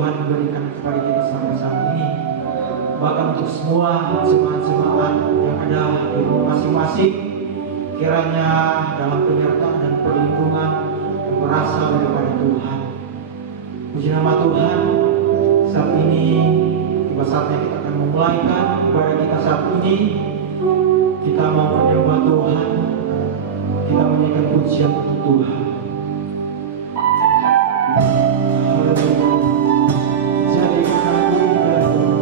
Tuhan berikan kepada kita sampai saat ini. Bahkan untuk semua jemaat-jemaat yang ada di rumah masing-masing, kiranya dalam penyertaan dan perlindungan yang berasal daripada Tuhan. Puji nama Tuhan. Saat ini tiba saatnya kita akan memulaikan ibadah kita saat ini. Kita mau menyembah Tuhan, kita menyanyikan pujian untuk Tuhan. Haleluya. Jadikan aku indah Tuhan.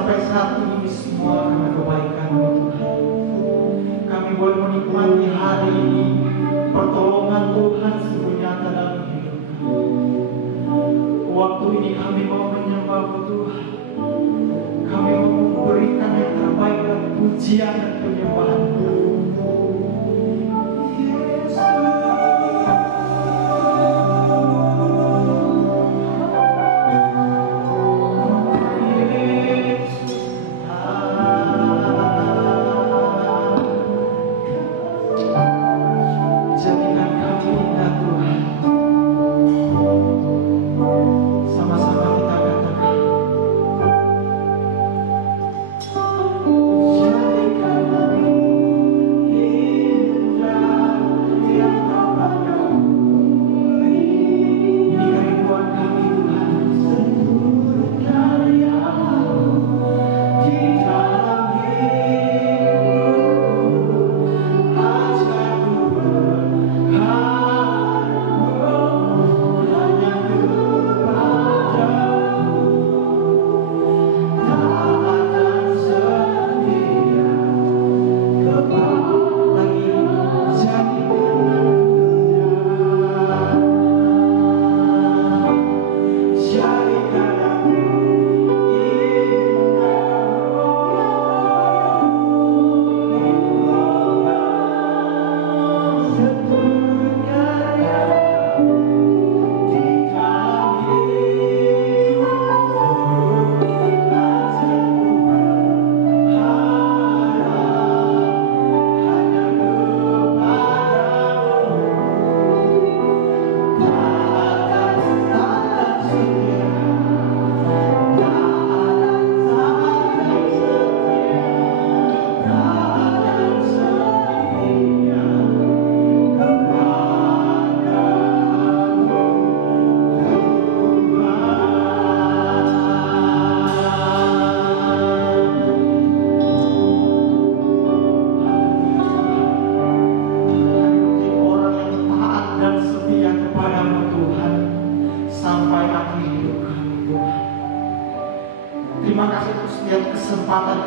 sampai saat ini semua karena kebaikan-Mu Tuhan. Kami boleh menikmati hari ini, pertolongan Tuhan sungguh nyata dalam hidup kami. Waktu ini kami mau menyembah-Mu Tuhan. Kami mau memberikan yang terbaik dan pujian dan penyembahan kami.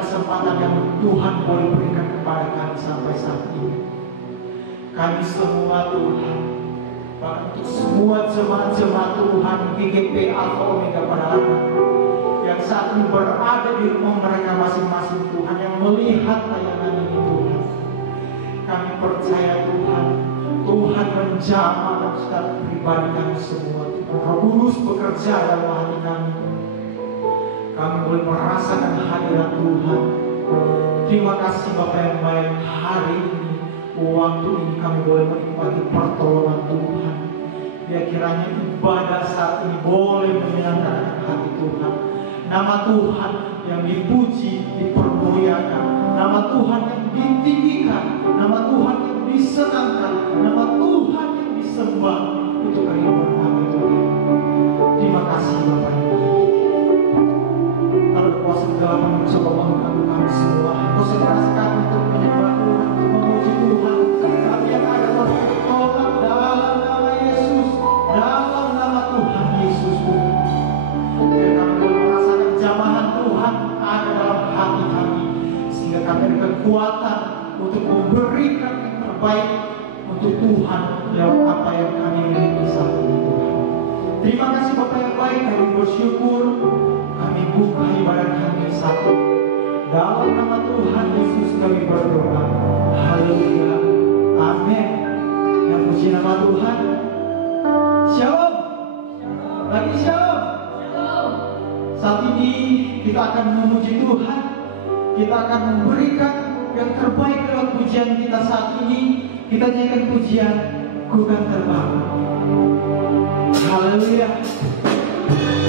Kesempatan yang Tuhan boleh berikan kepada kami sampai saat ini. Kami semua Tuhan, bahkan untuk semua jemaat-jemaat Tuhan GGP Alpha Omega pada yang saat ini berada di rumah mereka masing-masing Tuhan, yang melihat tayangan ini Tuhan, kami percaya Tuhan, Tuhan menjamah secara pribadi kami semua. Roh Kudus bekerja dalam hati kami. Kami boleh merasakan hadirat Tuhan. Terima kasih Bapa yang baik, hari ini, waktu ini kami boleh menikmati pertolongan Tuhan. Biar kiranya ibadah saat ini boleh menyenangkan hati Tuhan. Nama Tuhan yang dipuji, dipermuliakan. Nama Tuhan yang ditinggikan. Nama Tuhan yang disenangkan. Nama Tuhan yang disembah untuk kehidupan kami Tuhan. Terima kasih Bapa yang baik. Kuasa dalam mencoba mengganggu kami semua. Konsentrasi kami untuk menyembah Tuhan, untuk memuji Tuhan. Kami yang ada bertobat dalam nama Yesus, dalam nama Tuhan Yesus Tuhan. Biar kami boleh merasakan jamahan Tuhan ada dalam hati kami, sehingga kami ada kekuatan untuk memberikan yang terbaik untuk Tuhan lewat apa yang kami miliki saat ini Tuhan. Terima kasih Bapak yang baik, kami bersyukur. Kami buka ibadah kami satu. Dalam nama Tuhan Yesus kami berdoa. Haleluya. Amin. Yang puji nama Tuhan. Shalom. Lagi shalom. Saat ini kita akan memuji Tuhan. Kita akan memberikan yang terbaik lewat pujian kita saat ini. Kita nyanyikan pujian Ku Kan Terbang. Haleluya. Tuhan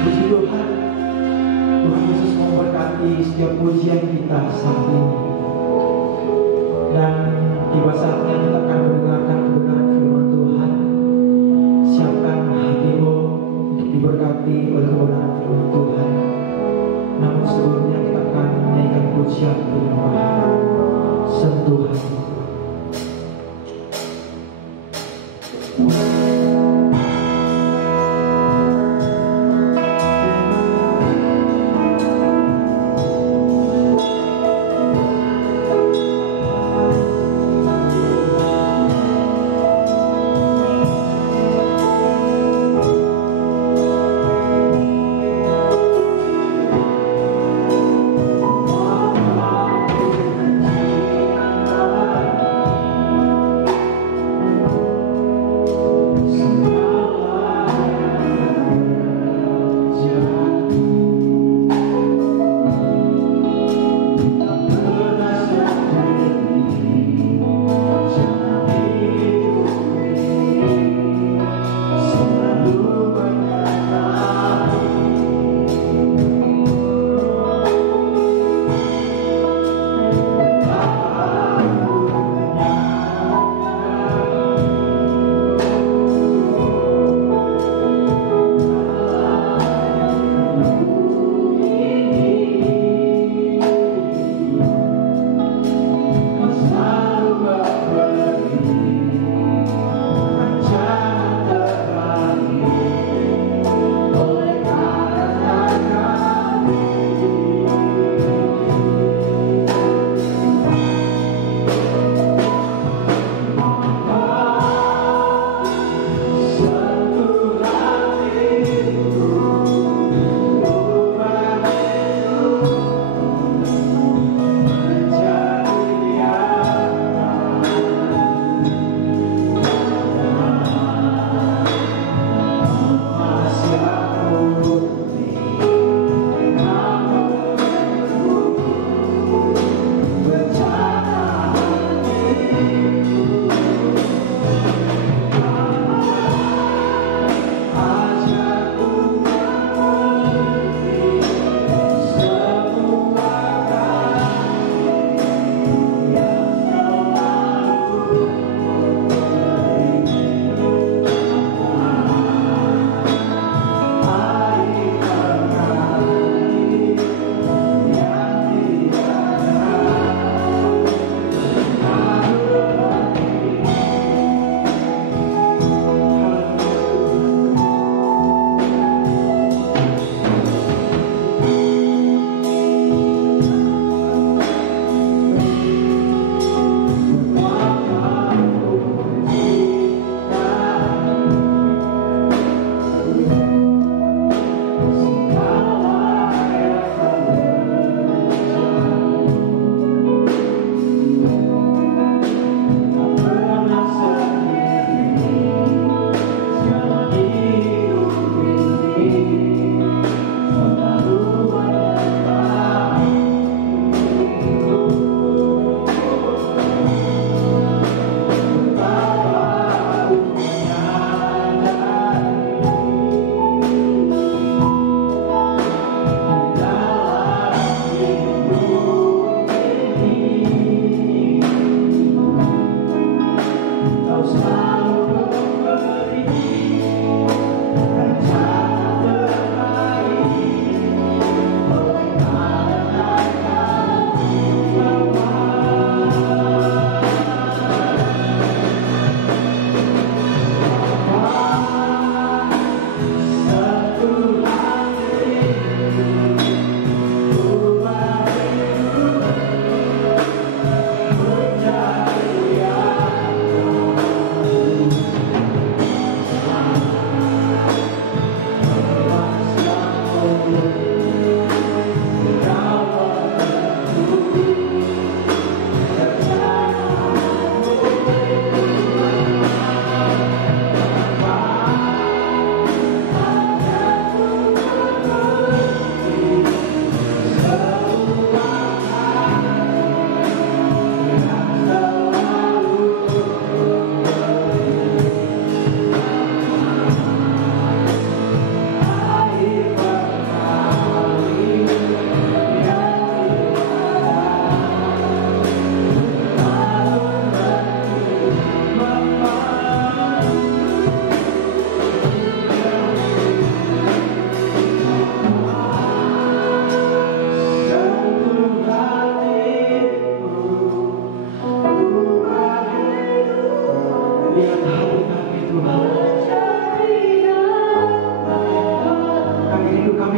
Puji Tuhan, Tuhan Yesus memberkati setiap pujian kita saat ini. Dan tiba saatnya kita akan mendengarkan kebenaran firman Tuhan. Siapkan hatimu untuk diberkati oleh kebenaran firman Tuhan. Namun sebelumnya kita akan menaikkan pujian penyembahan. Sentuh hati.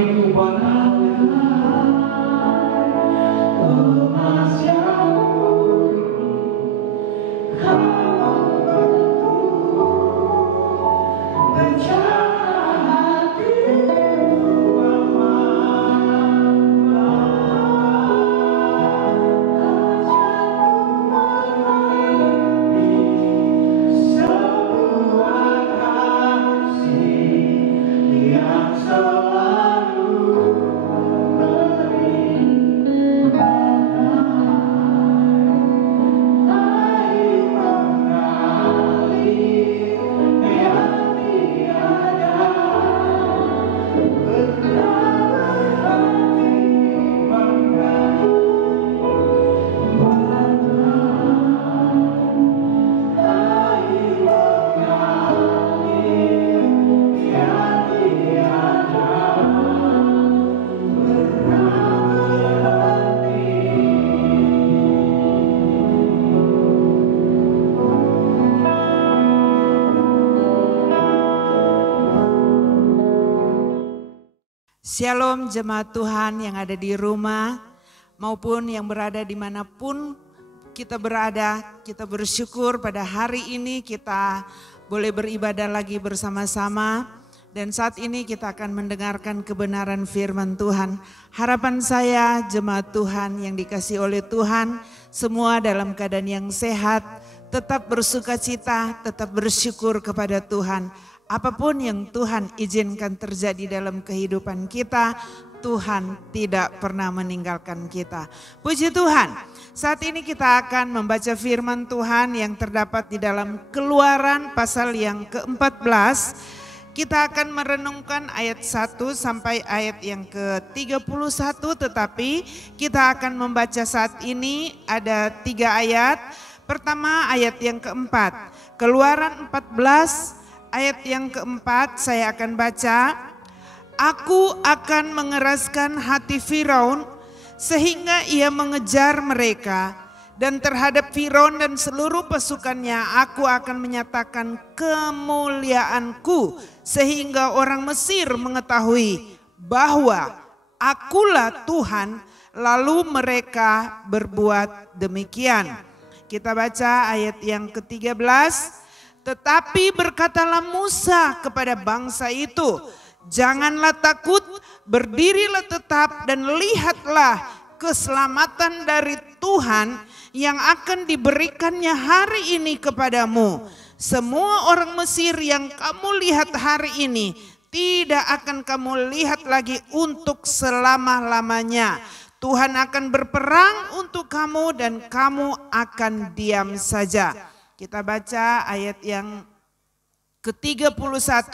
kami kubanggakan emas yang murni, kamu betul bencana hatiku Bapa. Shalom jemaat Tuhan yang ada di rumah maupun yang berada dimanapun kita berada. Kita bersyukur pada hari ini kita boleh beribadah lagi bersama-sama. Dan saat ini kita akan mendengarkan kebenaran firman Tuhan. Harapan saya jemaat Tuhan yang dikasihi oleh Tuhan, semua dalam keadaan yang sehat, tetap bersukacita, tetap bersyukur kepada Tuhan. Apapun yang Tuhan izinkan terjadi dalam kehidupan kita, Tuhan tidak pernah meninggalkan kita. Puji Tuhan, saat ini kita akan membaca firman Tuhan yang terdapat di dalam Keluaran pasal yang ke-14. Kita akan merenungkan ayat 1 sampai ayat yang ke-31, tetapi kita akan membaca saat ini ada 3 ayat. Pertama ayat yang keempat, Keluaran 14 ayat yang keempat saya akan baca. Aku akan mengeraskan hati Firaun sehingga ia mengejar mereka, dan terhadap Firaun dan seluruh pasukannya aku akan menyatakan kemuliaanku sehingga orang Mesir mengetahui bahwa akulah Tuhan, lalu mereka berbuat demikian. Kita baca ayat yang ke-13. Tetapi berkatalah Musa kepada bangsa itu, janganlah takut, berdirilah tetap dan lihatlah keselamatan dari Tuhan yang akan diberikannya hari ini kepadamu. Semua orang Mesir yang kamu lihat hari ini tidak akan kamu lihat lagi untuk selama-lamanya. Tuhan akan berperang untuk kamu dan kamu akan diam saja. Kita baca ayat yang ke-31.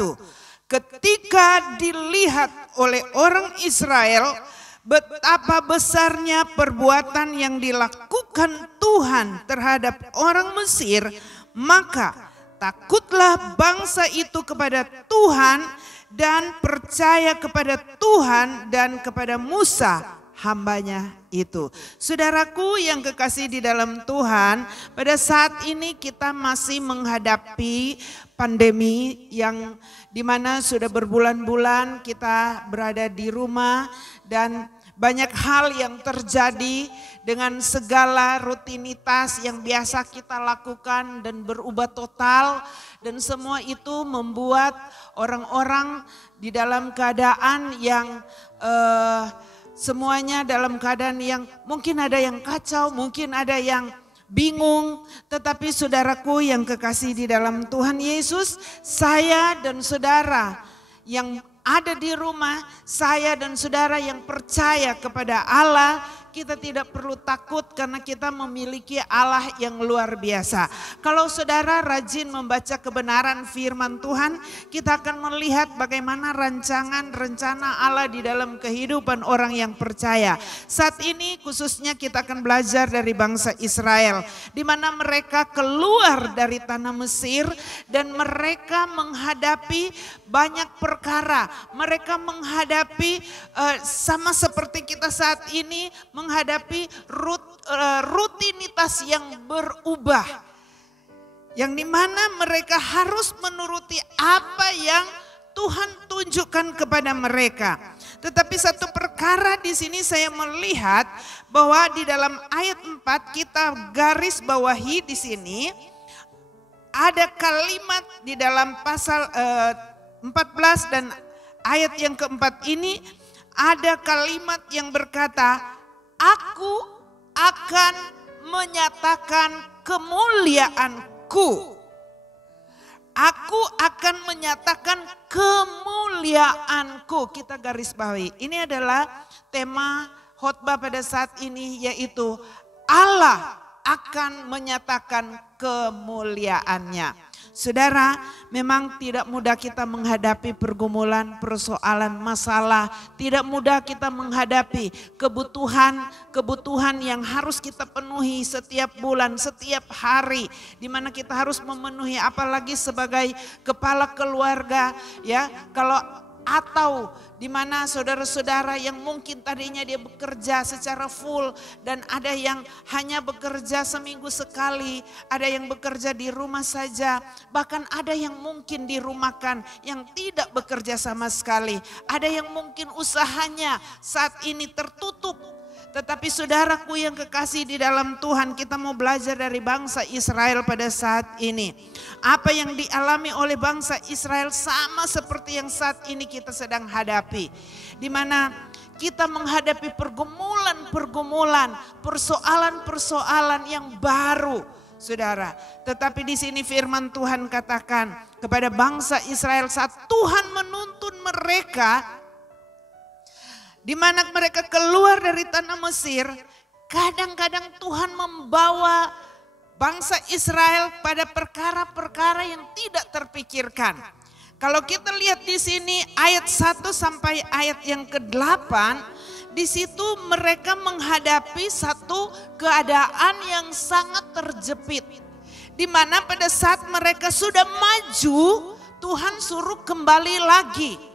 Ketika dilihat oleh orang Israel betapa besarnya perbuatan yang dilakukan Tuhan terhadap orang Mesir, maka takutlah bangsa itu kepada Tuhan dan percaya kepada Tuhan dan kepada Musa hambanya itu. Saudaraku yang kekasih di dalam Tuhan, pada saat ini kita masih menghadapi pandemi yang dimana sudah berbulan-bulan kita berada di rumah dan banyak hal yang terjadi dengan segala rutinitas yang biasa kita lakukan dan berubah total, dan semua itu membuat orang-orang di dalam keadaan yang semuanya dalam keadaan yang mungkin ada yang kacau, mungkin ada yang bingung. Tetapi saudaraku yang kekasih di dalam Tuhan Yesus, saya dan saudara yang ada di rumah, saya dan saudara yang percaya kepada Allah, kita tidak perlu takut karena kita memiliki Allah yang luar biasa. Kalau saudara rajin membaca kebenaran firman Tuhan, kita akan melihat bagaimana rancangan rencana Allah di dalam kehidupan orang yang percaya. Saat ini khususnya kita akan belajar dari bangsa Israel, di mana mereka keluar dari tanah Mesir dan mereka menghadapi banyak perkara. Mereka menghadapi sama seperti kita saat ini menghadapi rutinitas yang berubah, yang dimana mereka harus menuruti apa yang Tuhan tunjukkan kepada mereka. Tetapi satu perkara di sini saya melihat bahwa di dalam ayat 4 kita garis bawahi di sini ada kalimat di dalam pasal 14 dan ayat yang keempat ini ada kalimat yang berkata, aku akan menyatakan kemuliaanku. Aku akan menyatakan kemuliaanku. Kita garis bawahi. Ini adalah tema khotbah pada saat ini, yaitu Allah akan menyatakan kemuliaannya. Saudara, memang tidak mudah kita menghadapi pergumulan, persoalan, masalah. Tidak mudah kita menghadapi kebutuhan yang harus kita penuhi setiap bulan, setiap hari. Di mana kita harus memenuhi, apalagi sebagai kepala keluarga, ya. Atau di mana saudara-saudara yang mungkin tadinya dia bekerja secara full dan ada yang hanya bekerja seminggu sekali, ada yang bekerja di rumah saja, bahkan ada yang mungkin dirumahkan yang tidak bekerja sama sekali, ada yang mungkin usahanya saat ini tertutup. Tetapi saudaraku yang kekasih di dalam Tuhan, kita mau belajar dari bangsa Israel pada saat ini. Apa yang dialami oleh bangsa Israel sama seperti yang saat ini kita sedang hadapi. Di mana kita menghadapi pergumulan, persoalan-persoalan yang baru, saudara. Tetapi di sini firman Tuhan katakan kepada bangsa Israel saat Tuhan menuntun mereka, di mana mereka keluar dari tanah Mesir, kadang-kadang Tuhan membawa bangsa Israel pada perkara-perkara yang tidak terpikirkan. Kalau kita lihat di sini ayat 1 sampai ayat yang ke-8, di situ mereka menghadapi satu keadaan yang sangat terjepit. Di mana pada saat mereka sudah maju, Tuhan suruh kembali lagi.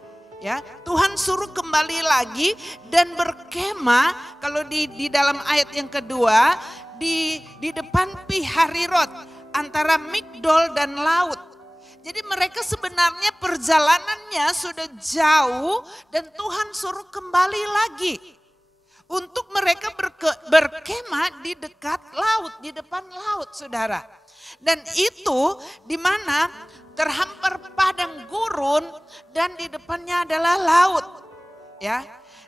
Ya, Tuhan suruh kembali lagi dan berkemah, kalau di dalam ayat yang kedua, di depan Pi-Hahirot antara Migdol dan laut. Jadi mereka sebenarnya perjalanannya sudah jauh dan Tuhan suruh kembali lagi. Untuk mereka berkemah di dekat laut, di depan laut, saudara. Dan itu di mana terhampar padang gurun dan di depannya adalah laut, ya.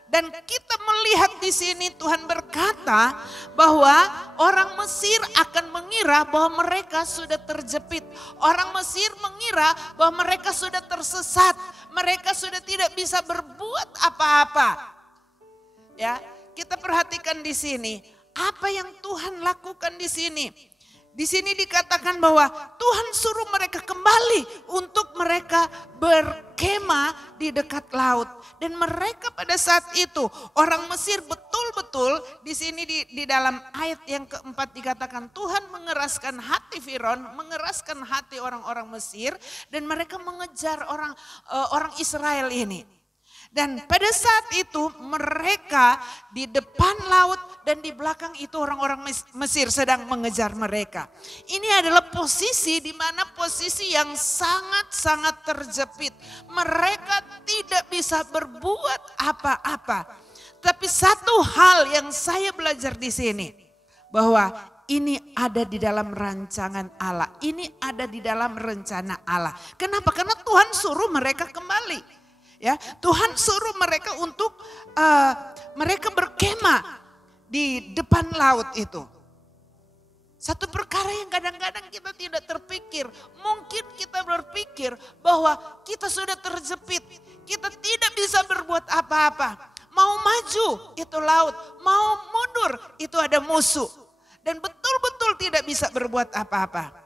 Dan kita melihat di sini Tuhan berkata bahwa orang Mesir akan mengira bahwa mereka sudah terjepit. Orang Mesir mengira bahwa mereka sudah tersesat, mereka sudah tidak bisa berbuat apa-apa. Ya, kita perhatikan di sini apa yang Tuhan lakukan di sini. Di sini dikatakan bahwa Tuhan suruh mereka kembali untuk mereka berkemah di dekat laut. Dan mereka pada saat itu orang Mesir betul-betul di sini di dalam ayat yang keempat dikatakan Tuhan mengeraskan hati Firaun, mengeraskan hati orang-orang Mesir dan mereka mengejar orang Israel ini. Dan pada saat itu mereka di depan laut dan di belakang itu orang-orang Mesir sedang mengejar mereka. Ini adalah posisi di mana posisi yang sangat-sangat terjepit. Mereka tidak bisa berbuat apa-apa. Tapi satu hal yang saya belajar di sini, bahwa ini ada di dalam rancangan Allah. Ini ada di dalam rencana Allah. Kenapa? Karena Tuhan suruh mereka kembali. Ya, Tuhan suruh mereka untuk mereka berkemah di depan laut itu. Satu perkara yang kadang-kadang kita tidak terpikir. Mungkin kita berpikir bahwa kita sudah terjepit. Kita tidak bisa berbuat apa-apa. Mau maju itu laut, mau mundur itu ada musuh. Dan betul-betul tidak bisa berbuat apa-apa.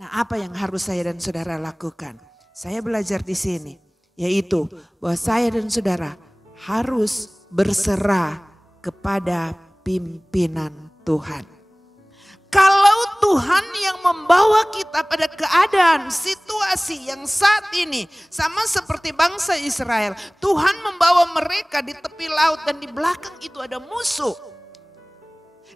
Nah, apa yang harus saya dan saudara lakukan? Saya belajar di sini. Yaitu bahwa saya dan saudara harus berserah kepada pimpinan Tuhan. Kalau Tuhan yang membawa kita pada keadaan situasi yang saat ini sama seperti bangsa Israel. Tuhan membawa mereka di tepi laut dan di belakang itu ada musuh.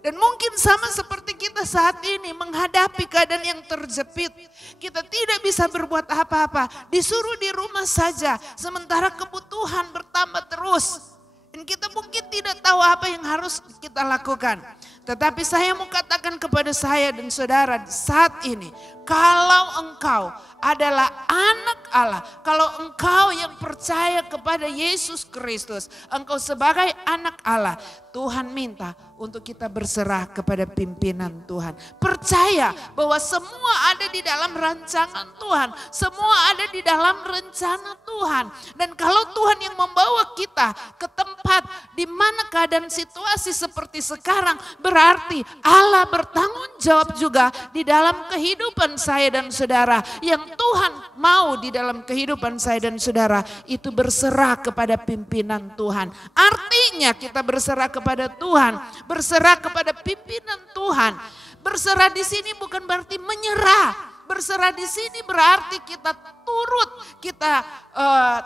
Dan mungkin sama seperti kita saat ini menghadapi keadaan yang terjepit. Kita tidak bisa berbuat apa-apa. Disuruh di rumah saja sementara kebutuhan bertambah terus. Dan kita mungkin tidak tahu apa yang harus kita lakukan. Tetapi saya mau katakan kepada saya dan saudara saat ini. Kalau engkau adalah anak Allah. Kalau engkau yang percaya kepada Yesus Kristus. Engkau sebagai anak Allah. Tuhan minta untuk kita berserah kepada pimpinan Tuhan. Percaya bahwa semua ada di dalam rancangan Tuhan. Semua ada di dalam rencana Tuhan. Dan kalau Tuhan yang membawa kita ke tempat di mana keadaan situasi seperti sekarang, berarti Allah bertanggung jawab juga di dalam kehidupan saya dan saudara. Yang Tuhan mau di dalam kehidupan saya dan saudara itu berserah kepada pimpinan Tuhan. Artinya kita berserah kepada Tuhan, berserah kepada pimpinan Tuhan. Berserah di sini bukan berarti menyerah. Berserah di sini berarti kita turut, kita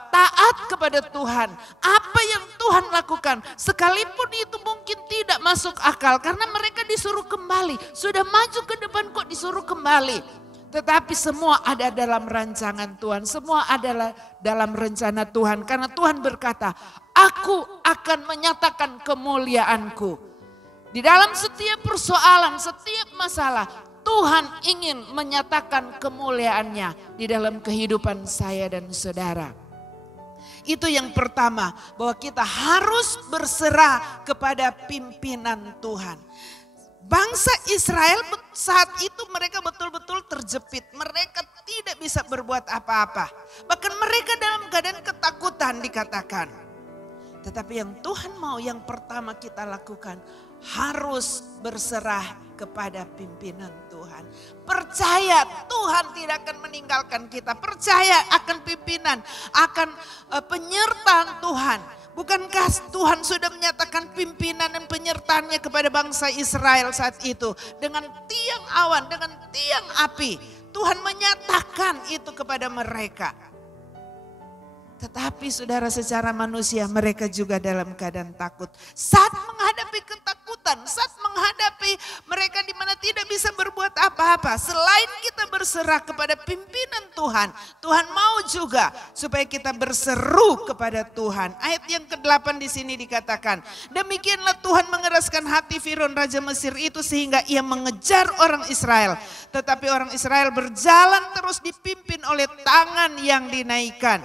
taat kepada Tuhan. Apa yang Tuhan lakukan, sekalipun itu mungkin tidak masuk akal karena mereka disuruh kembali. Sudah maju ke depan kok disuruh kembali. Tetapi semua ada dalam rancangan Tuhan, semua adalah dalam rencana Tuhan. Karena Tuhan berkata, aku akan menyatakan kemuliaanku. Di dalam setiap persoalan, setiap masalah, Tuhan ingin menyatakan kemuliaannya di dalam kehidupan saya dan saudara. Itu yang pertama, bahwa kita harus berserah kepada pimpinan Tuhan. Bangsa Israel saat itu mereka betul-betul terjepit. Mereka tidak bisa berbuat apa-apa. Bahkan mereka dalam keadaan ketakutan dikatakan. Tetapi yang Tuhan mau yang pertama kita lakukan, harus berserah kepada pimpinan Tuhan. Percaya Tuhan tidak akan meninggalkan kita. Percaya akan pimpinan, akan penyertaan Tuhan. Bukankah Tuhan sudah menyatakan pimpinan dan penyertaannya kepada bangsa Israel saat itu. Dengan tiang awan, dengan tiang api. Tuhan menyatakan itu kepada mereka. Tetapi saudara secara manusia mereka juga dalam keadaan takut. Saat menghadapi ketakutan, saat menghadapi mereka di mana tidak bisa berbuat apa-apa. Selain kita berserah kepada pimpinan Tuhan. Tuhan mau juga supaya kita berseru kepada Tuhan. Ayat yang ke-8 di sini dikatakan. Demikianlah Tuhan mengeraskan hati Firaun Raja Mesir itu sehingga ia mengejar orang Israel. Tetapi orang Israel berjalan terus dipimpin oleh tangan yang dinaikkan.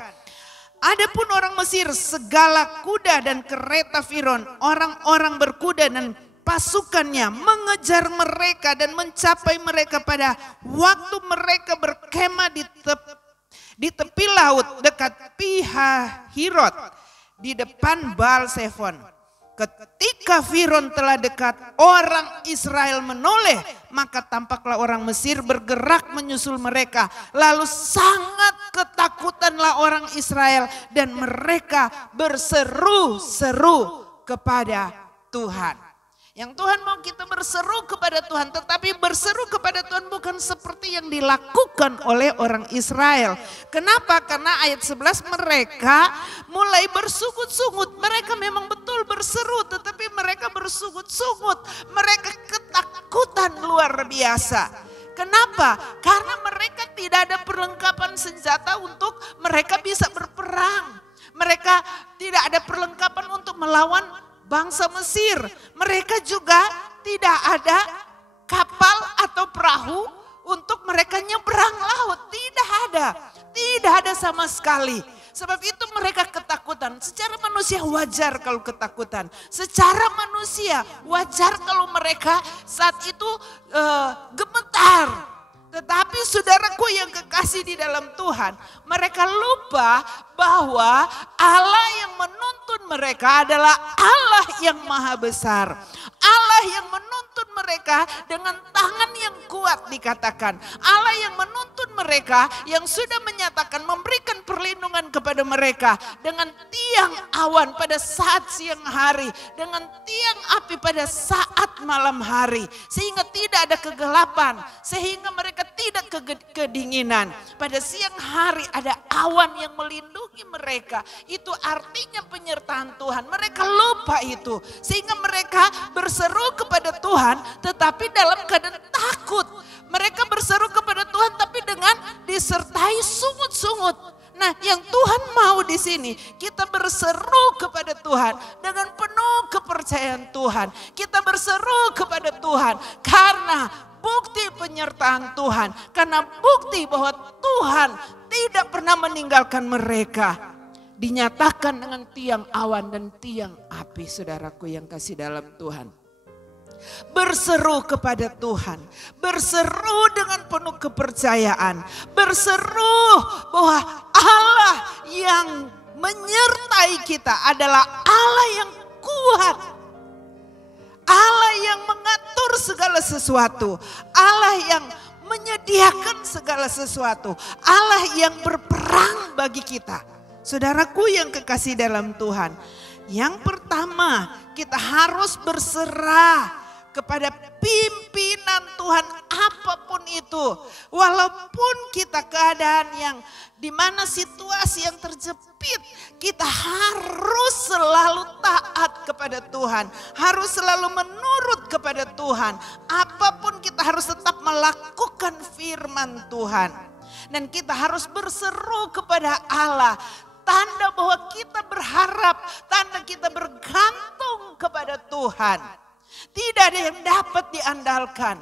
Adapun orang Mesir, segala kuda dan kereta Firaun, orang-orang berkuda dan pasukannya mengejar mereka dan mencapai mereka pada waktu mereka berkemah di tepi laut dekat Pihahirot di depan Baal Zephon. Ketika Firaun telah dekat, orang Israel menoleh, maka tampaklah orang Mesir bergerak menyusul mereka. Lalu sangat ketakutanlah orang Israel dan mereka berseru-seru kepada Tuhan. Yang Tuhan mau kita berseru kepada Tuhan, tetapi berseru kepada Tuhan bukan seperti yang dilakukan oleh orang Israel. Kenapa? Karena ayat 11 mereka mulai bersungut-sungut. Mereka memang betul berseru, tetapi mereka bersungut-sungut. Mereka ketakutan luar biasa. Kenapa? Karena mereka tidak ada perlengkapan senjata untuk mereka bisa berperang. Mereka tidak ada perlengkapan untuk melawan bangsa Mesir. Mereka juga tidak ada kapal atau perahu untuk mereka nyebrang laut. Tidak ada. Tidak ada sama sekali. Sebab itu mereka ketakutan. Secara manusia wajar kalau ketakutan. Secara manusia wajar kalau mereka saat itu gemetar. Tetapi saudaraku yang kekasih di dalam Tuhan, mereka lupa bahwa Allah yang menuntun mereka adalah Allah yang maha besar. Allah yang menuntun mereka dengan tangan yang kuat dikatakan. Allah yang menuntun mereka, yang sudah menyatakan memberikan perlindungan kepada mereka dengan tiang awan pada saat siang hari, dengan tiang api pada saat malam hari, sehingga tidak ada kegelapan, sehingga mereka tidak kedinginan. Pada siang hari ada awan yang melindungi mereka. Itu artinya penyertaan Tuhan. Mereka lupa itu, sehingga mereka berseru kepada Tuhan tetapi dalam keadaan takut. Mereka berseru kepada Tuhan tapi dengan disertai sungut-sungut. Nah, yang Tuhan mau di sini, kita berseru kepada Tuhan dengan penuh kepercayaan Tuhan. Kita berseru kepada Tuhan karena bukti penyertaan Tuhan, karena bukti bahwa Tuhan tidak pernah meninggalkan mereka. Dinyatakan dengan tiang awan dan tiang api, saudaraku yang kasih dalam Tuhan. Berseru kepada Tuhan, berseru dengan penuh kepercayaan, berseru bahwa Allah yang menyertai kita adalah Allah yang kuat, Allah yang mengatur segala sesuatu, Allah yang menyediakan segala sesuatu, Allah yang berperang bagi kita. Saudaraku yang kekasih dalam Tuhan, yang pertama kita harus berserah kepada pimpinan Tuhan apapun itu. Walaupun kita keadaan yang dimana situasi yang terjepit, kita harus selalu taat kepada Tuhan. Harus selalu menurut kepada Tuhan. Apapun kita harus tetap melakukan firman Tuhan. Dan kita harus berseru kepada Allah. Tanda bahwa kita berharap, tanda kita bergantung kepada Tuhan. Tidak ada yang dapat diandalkan.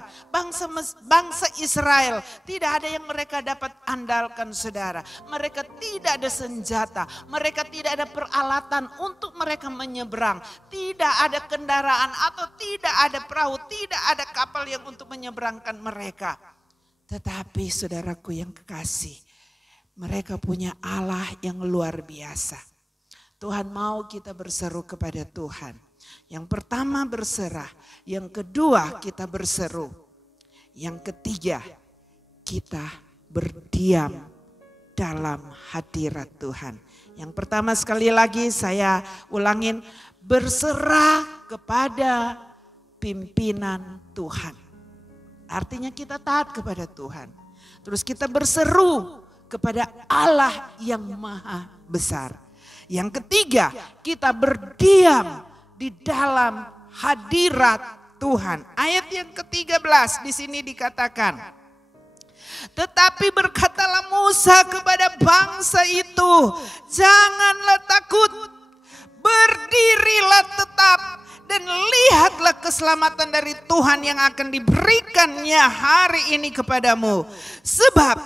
Bangsa Israel tidak ada yang mereka dapat andalkan, saudara. Mereka tidak ada senjata, mereka tidak ada peralatan untuk mereka menyeberang. Tidak ada kendaraan atau tidak ada perahu, tidak ada kapal yang untuk menyeberangkan mereka. Tetapi saudaraku yang kekasih, mereka punya Allah yang luar biasa. Tuhan mau kita berseru kepada Tuhan. Yang pertama berserah, yang kedua kita berseru, yang ketiga kita berdiam dalam hadirat Tuhan. Yang pertama sekali lagi saya ulangin, berserah kepada pimpinan Tuhan. Artinya kita taat kepada Tuhan. Terus kita berseru kepada Allah yang maha besar. Yang ketiga kita berdiam di dalam hadirat Tuhan. Ayat yang ke-13 di sini dikatakan, tetapi berkatalah Musa kepada bangsa itu, janganlah takut, berdirilah tetap dan lihatlah keselamatan dari Tuhan yang akan diberikannya hari ini kepadamu. Sebab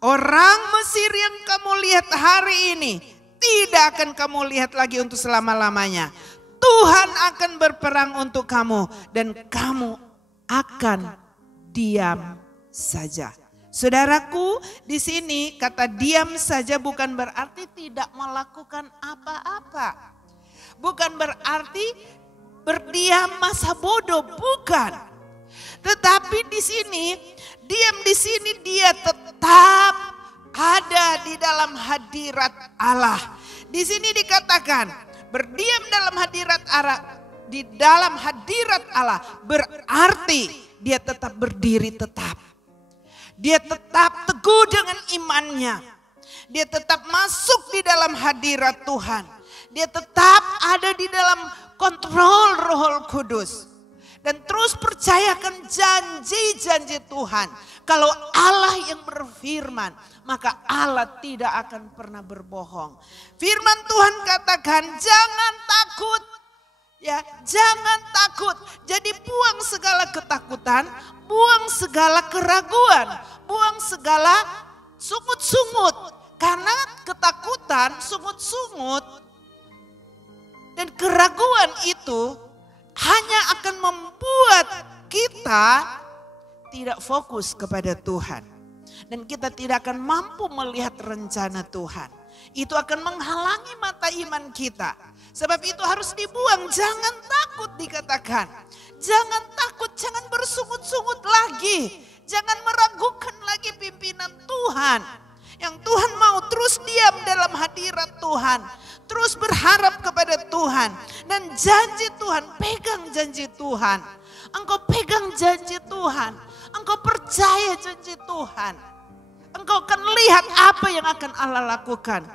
orang Mesir yang kamu lihat hari ini tidak akan kamu lihat lagi untuk selama-lamanya. Tuhan akan berperang untuk kamu dan kamu akan diam saja. Saudaraku, di sini kata diam saja bukan berarti tidak melakukan apa-apa. Bukan berarti berdiam masa bodoh, bukan. Tetapi di sini, diam di sini dia tetap ada di dalam hadirat Allah. Di sini dikatakan berdiam dalam hadirat Allah, di dalam hadirat Allah berarti dia tetap berdiri tetap. Dia tetap teguh dengan imannya. Dia tetap masuk di dalam hadirat Tuhan. Dia tetap ada di dalam kontrol Roh Kudus. Dan terus percayakan janji-janji Tuhan. Kalau Allah yang berfirman, maka Allah tidak akan pernah berbohong. Firman Tuhan katakan, jangan takut. Ya, jangan takut. Jadi buang segala ketakutan, buang segala keraguan, buang segala sungut-sungut. Karena ketakutan, sungut-sungut, dan keraguan itu hanya akan membuat kita tidak fokus kepada Tuhan. Dan kita tidak akan mampu melihat rencana Tuhan. Itu akan menghalangi mata iman kita. Sebab itu harus dibuang, jangan takut dikatakan. Jangan takut, jangan bersungut-sungut lagi. Jangan meragukan lagi pimpinan Tuhan. Yang Tuhan mau terus diam dalam hadirat Tuhan. Terus berharap kepada Tuhan. Dan janji Tuhan, pegang janji Tuhan. Engkau pegang janji Tuhan. Engkau percaya janji Tuhan. Engkau akan lihat apa yang akan Allah lakukan.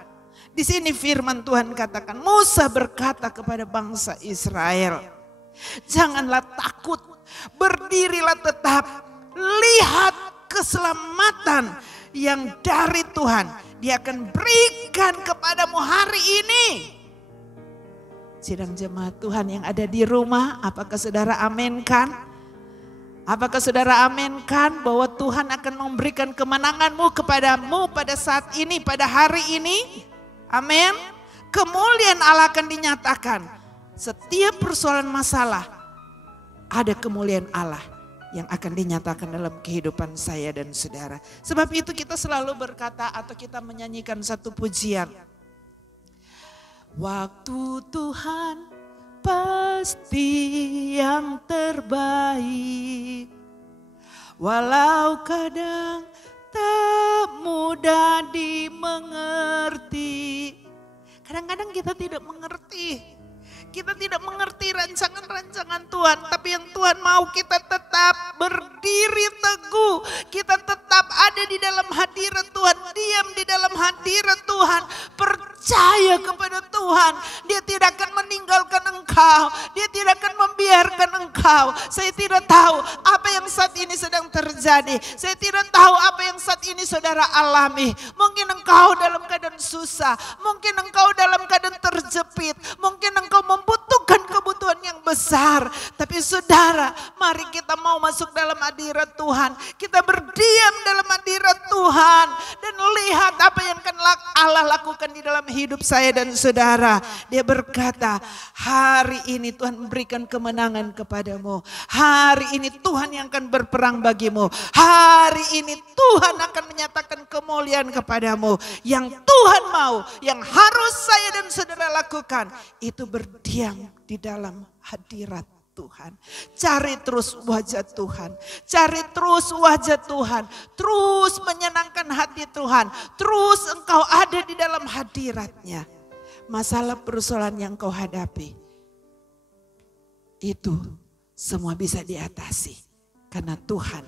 Di sini firman Tuhan katakan, Musa berkata kepada bangsa Israel, janganlah takut, berdirilah tetap, lihat keselamatan yang dari Tuhan. Dia akan berikan kepadamu hari ini. Sidang jemaat Tuhan yang ada di rumah, apakah saudara aminkan? Apakah saudara aminkan bahwa Tuhan akan memberikan kemenanganmu kepadamu pada saat ini, pada hari ini? Amin. Kemuliaan Allah akan dinyatakan. Setiap persoalan masalah, ada kemuliaan Allah yang akan dinyatakan dalam kehidupan saya dan saudara. Sebab itu kita selalu berkata atau kita menyanyikan satu pujian. Waktu Tuhan pasti yang terbaik. Walau kadang tak mudah dimengerti. Kadang-kadang kita tidak mengerti. Kita tidak mengerti rancangan-rancangan Tuhan. Tapi yang Tuhan mau kita tetap berdiri teguh. Kita tetap ada di dalam hadirat Tuhan. Diam di dalam hadirat Tuhan. Percaya kepada Tuhan. Dia tidak akan meninggalkan engkau. Dia tidak akan membiarkan engkau. Saya tidak tahu apa yang saat ini sedang terjadi. Saya tidak tahu apa yang saat ini saudara alami. Mungkin engkau dalam keadaan susah. Mungkin engkau dalam keadaan terjepit. Mungkin engkau membutuhkan kebutuhan yang besar. Tapi saudara, mari kita mau masuk dalam hadirat Tuhan. Kita berdiam dalam hadirat Tuhan. Dan lihat apa yang akan Allah lakukan di dalam hidup saya dan saudara. Dia berkata, hari ini Tuhan memberikan kemenangan kepadamu. Hari ini Tuhan yang akan berperang bagimu. Hari ini Tuhan akan menyatakan kemuliaan kepadamu. Yang Tuhan mau, yang harus saya dan saudara lakukan, itu berdiam di dalam hadirat Tuhan. Cari terus wajah Tuhan. Cari terus wajah Tuhan. Terus menyenangkan hati Tuhan. Terus engkau ada di dalam hadiratnya. Masalah persoalan yang kau hadapi, itu semua bisa diatasi. Karena Tuhan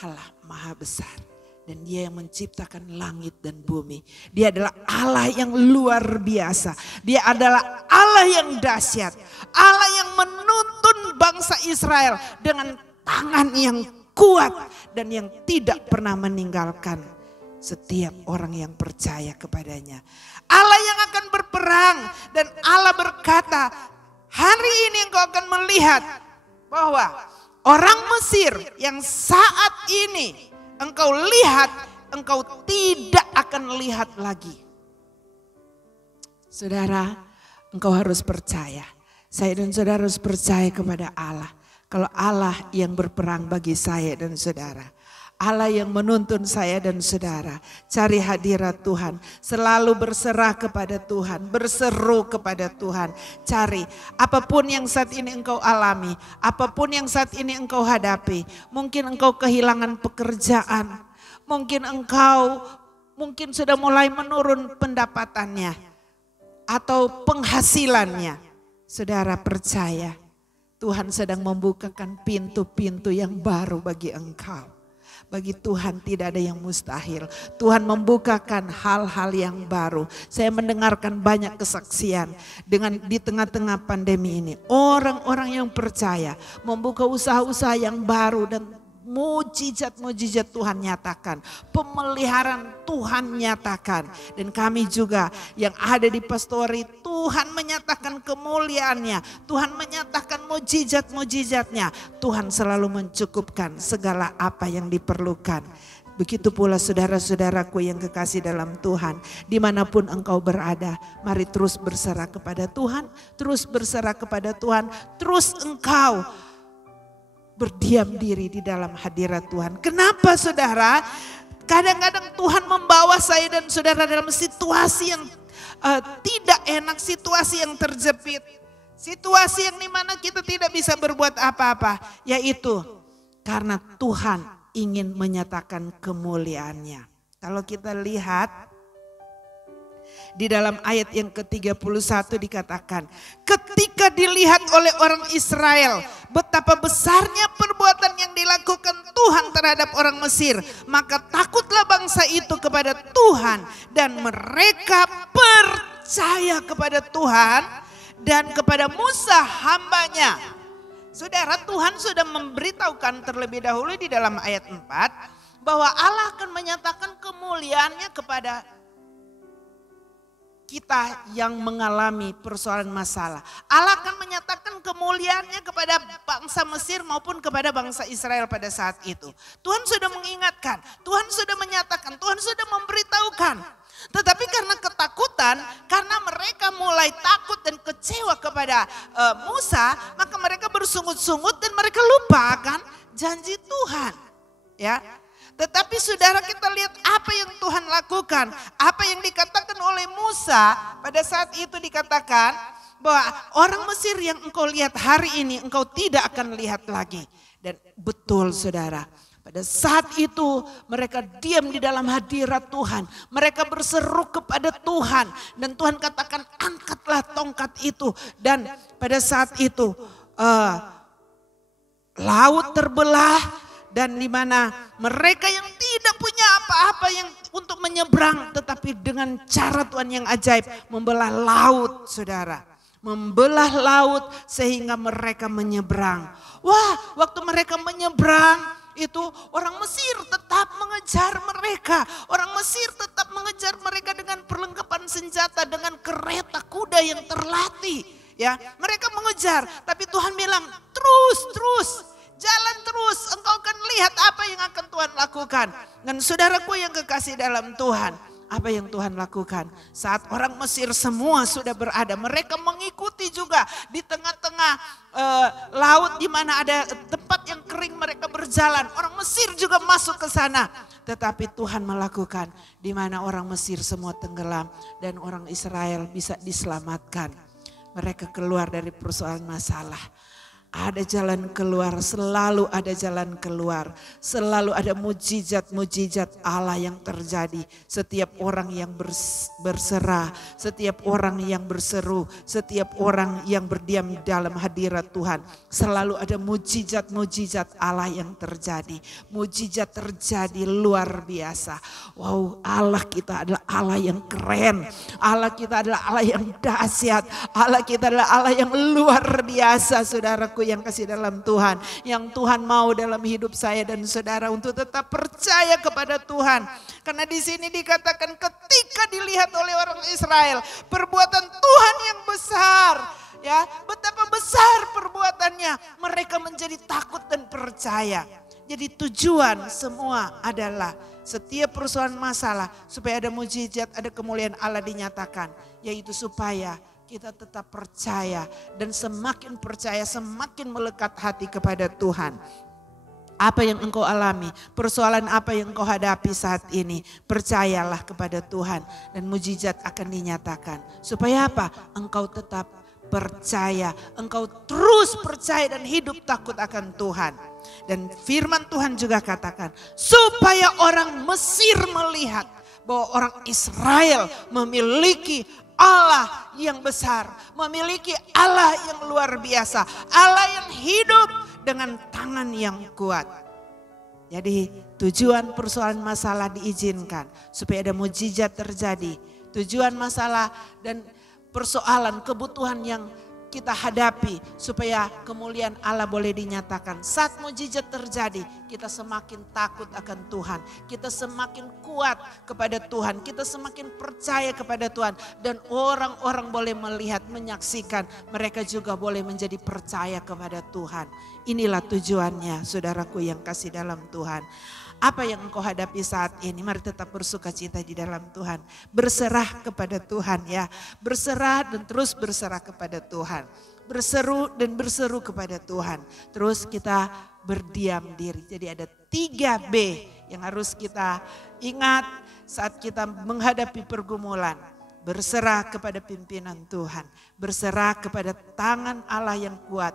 Allah Maha Besar. Dan dia yang menciptakan langit dan bumi. Dia adalah Allah yang luar biasa. Dia adalah Allah yang dahsyat. Allah yang menuntun bangsa Israel dengan tangan yang kuat. Dan yang tidak pernah meninggalkan setiap orang yang percaya kepadanya. Allah yang akan berperang. Dan Allah berkata, hari ini engkau akan melihat bahwa orang Mesir yang saat ini engkau lihat, engkau tidak akan lihat lagi. Saudara, engkau harus percaya. Saya dan saudara harus percaya kepada Allah. Kalau Allah yang berperang bagi saya dan saudara. Allah yang menuntun saya dan saudara. Cari hadirat Tuhan. Selalu berserah kepada Tuhan. Berseru kepada Tuhan. Cari apapun yang saat ini engkau alami. Apapun yang saat ini engkau hadapi. Mungkin engkau kehilangan pekerjaan. Mungkin sudah mulai menurun pendapatannya. Atau penghasilannya. Saudara percaya. Tuhan sedang membukakan pintu-pintu yang baru bagi engkau. Bagi Tuhan tidak ada yang mustahil. Tuhan membukakan hal-hal yang baru. Saya mendengarkan banyak kesaksian di tengah-tengah pandemi ini. Orang-orang yang percaya membuka usaha-usaha yang baru dan mujizat-mujizat Tuhan nyatakan. Pemeliharaan Tuhan nyatakan. Dan kami juga yang ada di pastori, Tuhan menyatakan kemuliaannya. Tuhan menyatakan mujizat-mujizatnya. Tuhan selalu mencukupkan segala apa yang diperlukan. Begitu pula saudara-saudaraku yang kekasih dalam Tuhan. Dimanapun engkau berada, mari terus berserah kepada Tuhan. Terus berserah kepada Tuhan. Terus engkau berdiam diri di dalam hadirat Tuhan. Kenapa saudara? Kadang-kadang Tuhan membawa saya dan saudara dalam situasi yang tidak enak, situasi yang terjepit, situasi yang dimana kita tidak bisa berbuat apa-apa, yaitu karena Tuhan ingin menyatakan kemuliaannya. Kalau kita lihat di dalam ayat yang ke-31 dikatakan, ketika dilihat oleh orang Israel betapa besarnya perbuatan yang dilakukan Tuhan terhadap orang Mesir, maka takutlah bangsa itu kepada Tuhan dan mereka percaya kepada Tuhan dan kepada Musa hambanya. Saudara, Tuhan sudah memberitahukan terlebih dahulu di dalam ayat 4 bahwa Allah akan menyatakan kemuliaannya kepada kita yang mengalami persoalan masalah. Allah akan menyatakan kemuliaannya kepada bangsa Mesir maupun kepada bangsa Israel pada saat itu. Tuhan sudah mengingatkan, Tuhan sudah menyatakan, Tuhan sudah memberitahukan. Tetapi karena ketakutan, karena mereka mulai takut dan kecewa kepada Musa, maka mereka bersungut-sungut dan mereka lupakan janji Tuhan. Ya. Tetapi saudara, kita lihat apa yang Tuhan lakukan. Apa yang dikatakan oleh Musa pada saat itu, dikatakan bahwa orang Mesir yang engkau lihat hari ini engkau tidak akan lihat lagi. Dan betul saudara, pada saat itu mereka diam di dalam hadirat Tuhan. Mereka berseru kepada Tuhan. Dan Tuhan katakan angkatlah tongkat itu. Dan pada saat itu laut terbelah. Dan di mana mereka yang tidak punya apa-apa yang untuk menyeberang, tetapi dengan cara Tuhan yang ajaib membelah laut, saudara. Membelah laut sehingga mereka menyeberang. Wah, waktu mereka menyeberang itu orang Mesir tetap mengejar mereka. Orang Mesir tetap mengejar mereka dengan perlengkapan senjata, dengan kereta kuda yang terlatih. Ya, mereka mengejar, tapi Tuhan bilang terus. Jalan terus, engkau akan lihat apa yang akan Tuhan lakukan. Dan saudaraku yang kekasih dalam Tuhan, apa yang Tuhan lakukan? Saat orang Mesir semua sudah berada, mereka mengikuti juga di tengah-tengah laut di mana ada tempat yang kering, mereka berjalan. Orang Mesir juga masuk ke sana. Tetapi Tuhan melakukan di mana orang Mesir semua tenggelam dan orang Israel bisa diselamatkan. Mereka keluar dari persoalan masalah. Ada jalan keluar, selalu ada jalan keluar. Selalu ada mujizat-mujizat Allah yang terjadi. Setiap orang yang berserah, setiap orang yang berseru, setiap orang yang berdiam dalam hadirat Tuhan. Selalu ada mujizat-mujizat Allah yang terjadi. Mujizat terjadi luar biasa. Wow, Allah kita adalah Allah yang keren. Allah kita adalah Allah yang dahsyat. Allah kita adalah Allah yang luar biasa, saudaraku yang kasih dalam Tuhan, yang Tuhan mau dalam hidup saya dan saudara untuk tetap percaya kepada Tuhan. Karena di sini dikatakan ketika dilihat oleh orang Israel perbuatan Tuhan yang besar, ya, betapa besar perbuatannya, mereka menjadi takut dan percaya. Jadi tujuan semua adalah setiap persoalan masalah supaya ada mujizat, ada kemuliaan Allah dinyatakan, yaitu supaya kita tetap percaya dan semakin percaya semakin melekat hati kepada Tuhan. Apa yang engkau alami, persoalan apa yang engkau hadapi saat ini, percayalah kepada Tuhan dan mujizat akan dinyatakan. Supaya apa? Engkau tetap percaya, engkau terus percaya dan hidup takut akan Tuhan. Dan firman Tuhan juga katakan supaya orang Mesir melihat bahwa orang Israel memiliki Allah yang besar, memiliki Allah yang luar biasa, Allah yang hidup dengan tangan yang kuat. Jadi tujuan persoalan masalah diizinkan supaya ada mujizat terjadi. Tujuan masalah dan persoalan kebutuhan yang kita hadapi supaya kemuliaan Allah boleh dinyatakan. Saat mujizat terjadi, kita semakin takut akan Tuhan. Kita semakin kuat kepada Tuhan. Kita semakin percaya kepada Tuhan. Dan orang-orang boleh melihat, menyaksikan. Mereka juga boleh menjadi percaya kepada Tuhan. Inilah tujuannya, saudaraku yang kasih dalam Tuhan. Apa yang engkau hadapi saat ini, mari tetap bersuka cita di dalam Tuhan. Berserah kepada Tuhan ya. Berserah dan terus berserah kepada Tuhan. Berseru dan berseru kepada Tuhan. Terus kita berdiam diri. Jadi ada 3 B yang harus kita ingat saat kita menghadapi pergumulan. berserah kepada pimpinan Tuhan, berserah kepada tangan Allah yang kuat,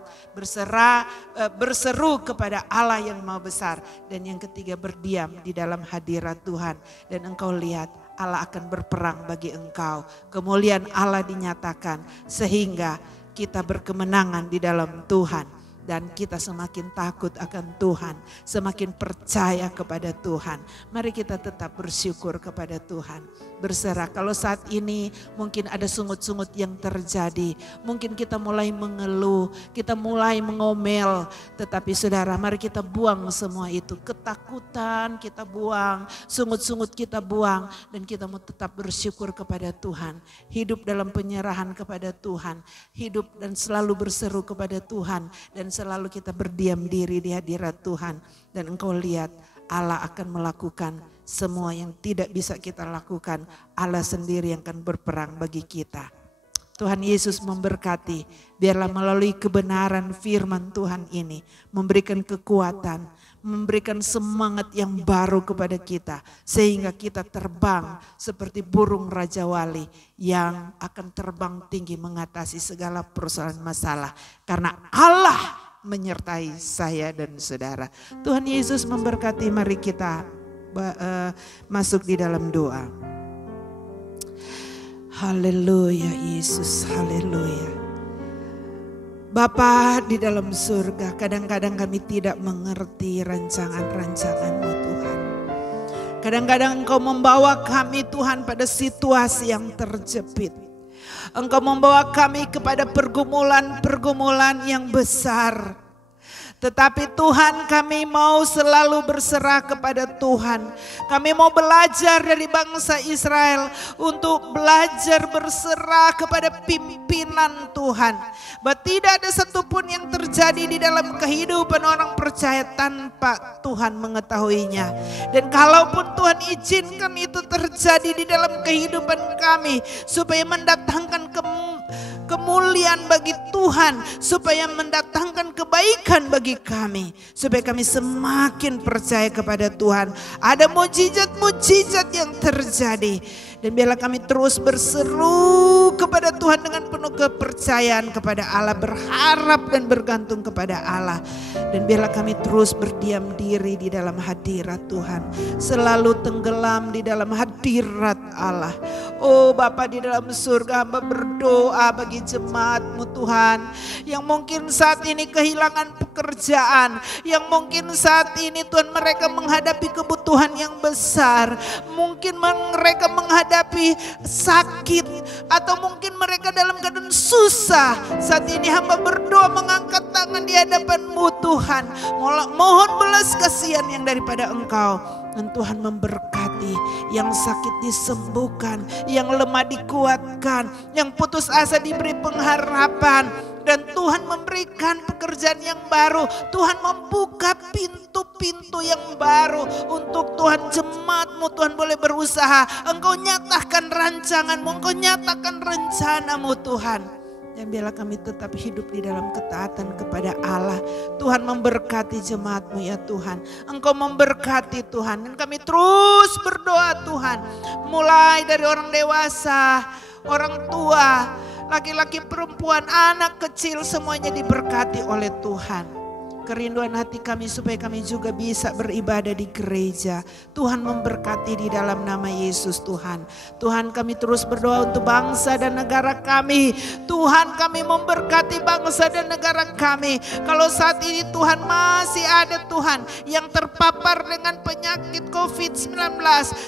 berseru kepada Allah yang Maha Besar. Dan yang ketiga, berdiam di dalam hadirat Tuhan. Dan engkau lihat Allah akan berperang bagi engkau. Kemuliaan Allah dinyatakan sehingga kita berkemenangan di dalam Tuhan. Dan kita semakin takut akan Tuhan, semakin percaya kepada Tuhan. Mari kita tetap bersyukur kepada Tuhan. Berserah, kalau saat ini mungkin ada sungut-sungut yang terjadi. Mungkin kita mulai mengeluh, kita mulai mengomel. Tetapi saudara, mari kita buang semua itu. Ketakutan kita buang, sungut-sungut kita buang. Dan kita mau tetap bersyukur kepada Tuhan. Hidup dalam penyerahan kepada Tuhan. Hidup dan selalu berseru kepada Tuhan. Dan selalu kita berdiam diri di hadirat Tuhan. Dan engkau lihat Allah akan melakukan semua yang tidak bisa kita lakukan. Allah sendiri yang akan berperang bagi kita. Tuhan Yesus memberkati. Biarlah melalui kebenaran firman Tuhan ini memberikan kekuatan, memberikan semangat yang baru kepada kita. Sehingga kita terbang seperti burung Raja Wali yang akan terbang tinggi mengatasi segala persoalan masalah. Karena Allah menyertai saya dan saudara. Tuhan Yesus memberkati, mari kita masuk di dalam doa. Haleluya Yesus, haleluya. Bapa di dalam surga, kadang-kadang kami tidak mengerti rancangan-rancangan-Mu Tuhan. Kadang-kadang Engkau membawa kami Tuhan pada situasi yang terjepit. Engkau membawa kami kepada pergumulan-pergumulan yang besar. Tetapi Tuhan, kami mau selalu berserah kepada Tuhan. Kami mau belajar dari bangsa Israel untuk belajar berserah kepada pimpinan Tuhan. Bahwa tidak ada satupun yang terjadi di dalam kehidupan orang percaya tanpa Tuhan mengetahuinya. Dan kalaupun Tuhan izinkan itu terjadi di dalam kehidupan kami, supaya mendatangkan kemuliaan bagi Tuhan, supaya mendatangkan kebaikan bagi kami, supaya kami semakin percaya kepada Tuhan. Ada mujizat-mujizat yang terjadi. Dan biarlah kami terus berseru kepada Tuhan dengan penuh kepercayaan kepada Allah, berharap dan bergantung kepada Allah. Dan biarlah kami terus berdiam diri di dalam hadirat Tuhan, selalu tenggelam di dalam hadirat Allah. Oh Bapa di dalam surga, hamba berdoa bagi jemaat-Mu Tuhan, yang mungkin saat ini kehilangan pekerjaan, yang mungkin saat ini Tuhan mereka menghadapi kebutuhan yang besar, mungkin mereka menghadapi sakit, atau mungkin mereka dalam keadaan susah. Saat ini hamba berdoa mengangkat tangan di hadapan-Mu Tuhan, mohon belas kasihan yang daripada Engkau. Dan Tuhan memberkati, yang sakit disembuhkan, yang lemah dikuatkan, yang putus asa diberi pengharapan. Dan Tuhan memberikan pekerjaan yang baru. Tuhan membuka pintu-pintu yang baru untuk Tuhan jemaat-Mu Tuhan boleh berusaha. Engkau nyatakan rancangan-Mu, Engkau nyatakan rencana-Mu Tuhan. Dan biarlah kami tetap hidup di dalam ketaatan kepada Allah. Tuhan memberkati jemaat-Mu ya Tuhan. Engkau memberkati Tuhan. Dan kami terus berdoa Tuhan. Mulai dari orang dewasa, orang tua, laki-laki, perempuan, anak kecil, semuanya diberkati oleh Tuhan. Kerinduan hati kami supaya kami juga bisa beribadah di gereja. Tuhan memberkati di dalam nama Yesus Tuhan. Tuhan, kami terus berdoa untuk bangsa dan negara kami. Tuhan, kami memberkati bangsa dan negara kami. Kalau saat ini Tuhan masih ada Tuhan yang terpapar dengan penyakit COVID-19.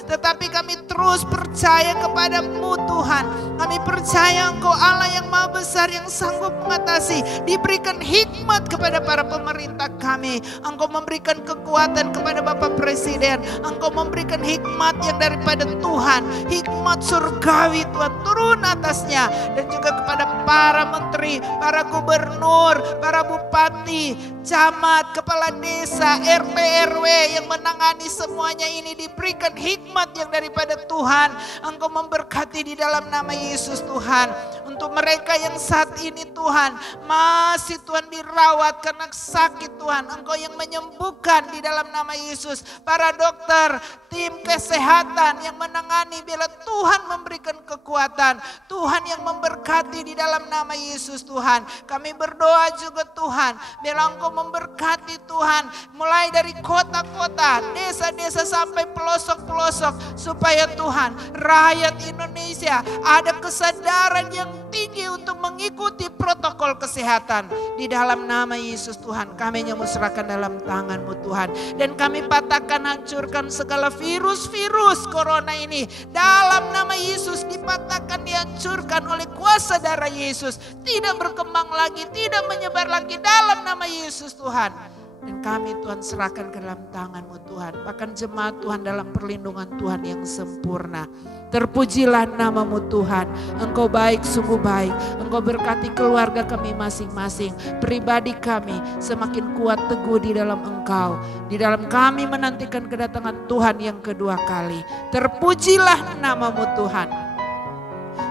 Tetapi kami terus percaya kepada-Mu Tuhan. Kami percaya Engkau Allah yang Maha Besar, yang sanggup mengatasi. Diberikan hikmat kepada para pemerintah kami. Engkau memberikan kekuatan kepada Bapak Presiden. Engkau memberikan hikmat yang daripada Tuhan. Hikmat surgawi Tuhan turun atasnya. Dan juga kepada para menteri, para gubernur, para bupati, camat, kepala desa, RT, RW yang menangani semuanya ini. Diberikan hikmat yang daripada Tuhan. Engkau memberkati di dalam nama Yesus Tuhan. Untuk mereka yang saat ini Tuhan masih Tuhan dirawat karena sakit, sakit Tuhan, Engkau yang menyembuhkan di dalam nama Yesus. Para dokter, tim kesehatan yang menangani, bila Tuhan memberikan kekuatan, Tuhan yang memberkati di dalam nama Yesus Tuhan. Kami berdoa juga Tuhan, bila Engkau memberkati Tuhan, mulai dari kota-kota, desa-desa sampai pelosok-pelosok, supaya Tuhan, rakyat Indonesia ada kesadaran yang tinggi untuk mengikuti protokol kesehatan. Di dalam nama Yesus Tuhan, kami menyerahkan dalam tangan-Mu Tuhan. Dan kami patahkan, hancurkan segala virus-virus corona ini. Dalam nama Yesus dipatahkan, dihancurkan oleh kuasa darah Yesus. Tidak berkembang lagi, tidak menyebar lagi dalam nama Yesus Tuhan. Dan kami Tuhan serahkan ke dalam tangan-Mu Tuhan. Bahkan jemaat Tuhan dalam perlindungan Tuhan yang sempurna. Terpujilah nama-Mu Tuhan. Engkau baik, sungguh baik. Engkau berkati keluarga kami masing-masing. Pribadi kami semakin kuat teguh di dalam Engkau. Di dalam kami menantikan kedatangan Tuhan yang kedua kali. Terpujilah nama-Mu Tuhan.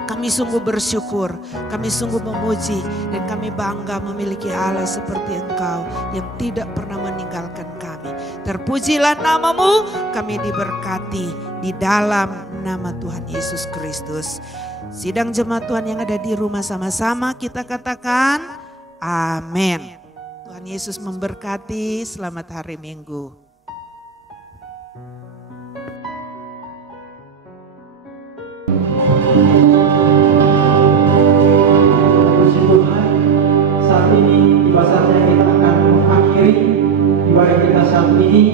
Kami sungguh bersyukur, kami sungguh memuji, dan kami bangga memiliki Allah seperti Engkau yang tidak pernah meninggalkan kami. Terpujilah nama-Mu, kami diberkati di dalam nama Tuhan Yesus Kristus. Sidang jemaat Tuhan yang ada di rumah, sama-sama kita katakan amin. Tuhan Yesus memberkati, selamat hari Minggu. Saat ini tiba saatnya kita akan mengakhiri ibadah kita saat ini,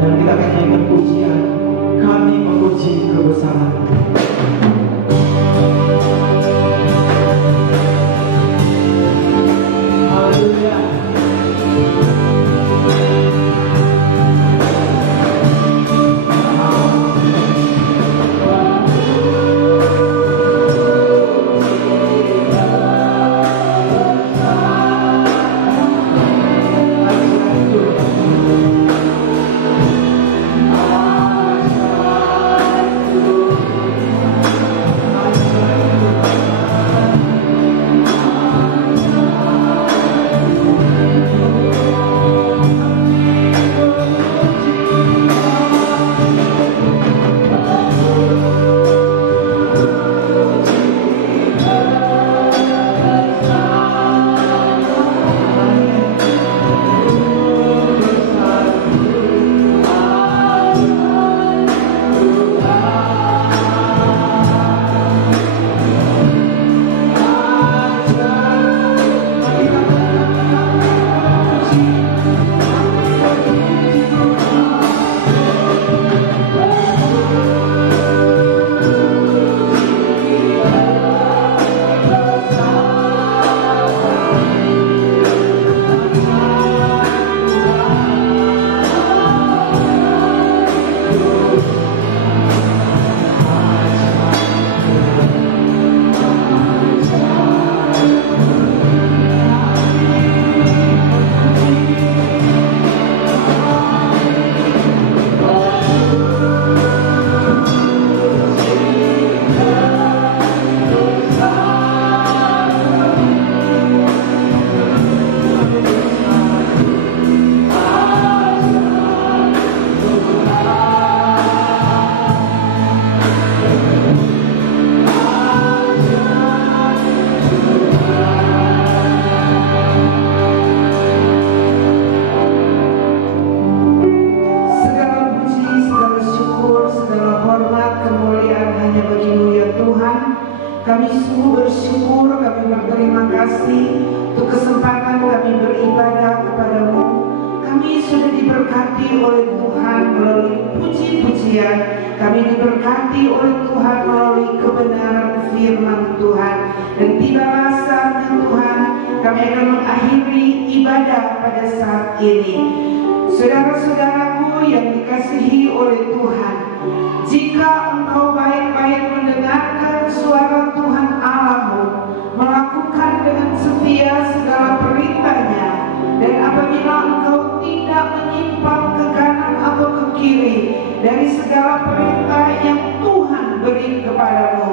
dan kita akan nyanyikan pujian Kami Memuji Kebesaran-Mu. Haleluya. Kami sungguh bersyukur, kami berterima kasih untuk kesempatan kami beribadah kepada-Mu. Kami sudah diberkati oleh Tuhan melalui puji-pujian. Kami diberkati oleh Tuhan melalui kebenaran firman Tuhan. Dan tibalah saatnya Tuhan, kami akan mengakhiri ibadah pada saat ini. Saudara-saudaraku yang dikasihi oleh Tuhan, jika engkau baik-baik mendengarkan suara Tuhan Allahmu, melakukan dengan setia segala perintahnya, dan apabila engkau tidak menyimpang ke kanan atau ke kiri dari segala perintah yang Tuhan beri kepadamu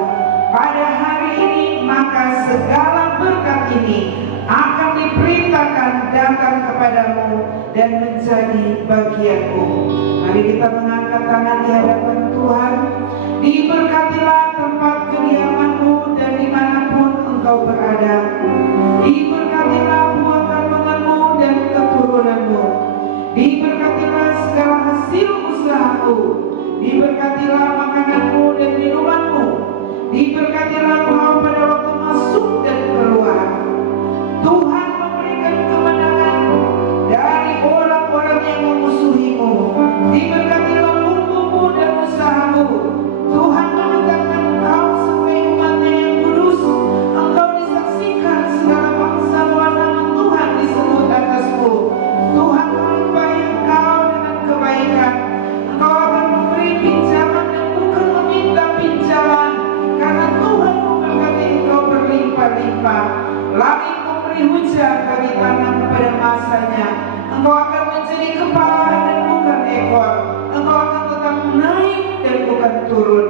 pada hari ini, maka segala berkat ini akan diperintahkan dan keselamatan kepadamu dan menjadi bagianmu. Mari kita mengangkat tangan di hadapan Tuhan. Diberkatilah tempat kediamanmu dan dimanapun engkau berada. Diberkatilah buah kandunganmu dan keturunanmu. Diberkatilah segala hasil usahamu. Diberkatilah makananmu dan minumanmu. Diberkatilah engkau pada waktu masuk dan keluar. Tuhan memberikan kemenangan dari orang-orang yang memusuhimu. Diberkatilah lumpuhmu dan usahamu. Tuhan menetapkan engkau sebagai umatnya yang kudus. Engkau disaksikan segala bangsa bahwa nama Tuhan disebut atasmu. Tuhan melimpahi engkau dengan kebaikan. Engkau akan memberi pinjaman dan bukan meminta pinjaman, karena Tuhan memberkati engkau berlimpah-limpah. Langit memberi hujan bagi tanah pada masanya. Engkau akan menjadi kepala dan bukan ekor. Engkau akan tetap naik dan bukan turun.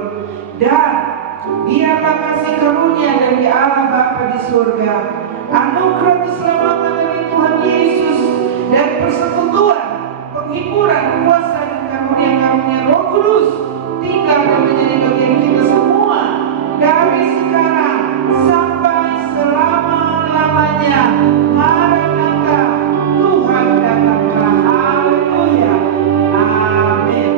Dan biarlah kasih karunia dari Allah Bapa di surga, anugerah keselamatan dari Tuhan Yesus, dan persekutuan, penghiburan, kuasa dan karunia-karunia Roh Kudus tinggal dan menjadi bagian kita semua dari sekarang sampai selama-lamanya. Maranatha, Tuhan datanglah. Haleluya. Amin.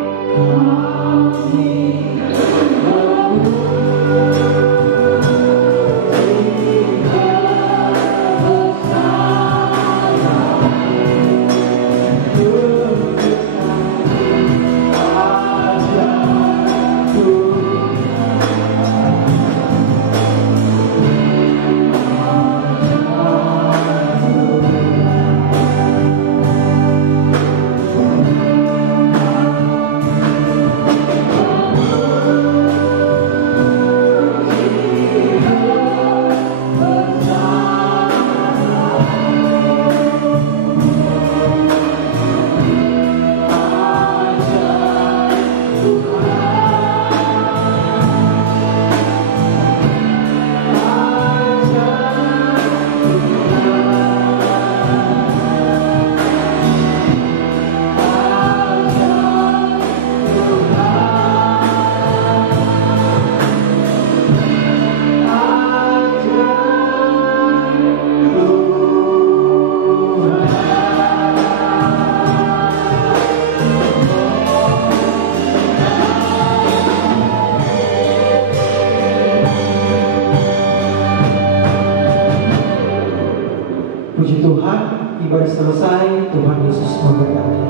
Puji Tuhan, ibadah selesai. Tuhan Yesus memberkati.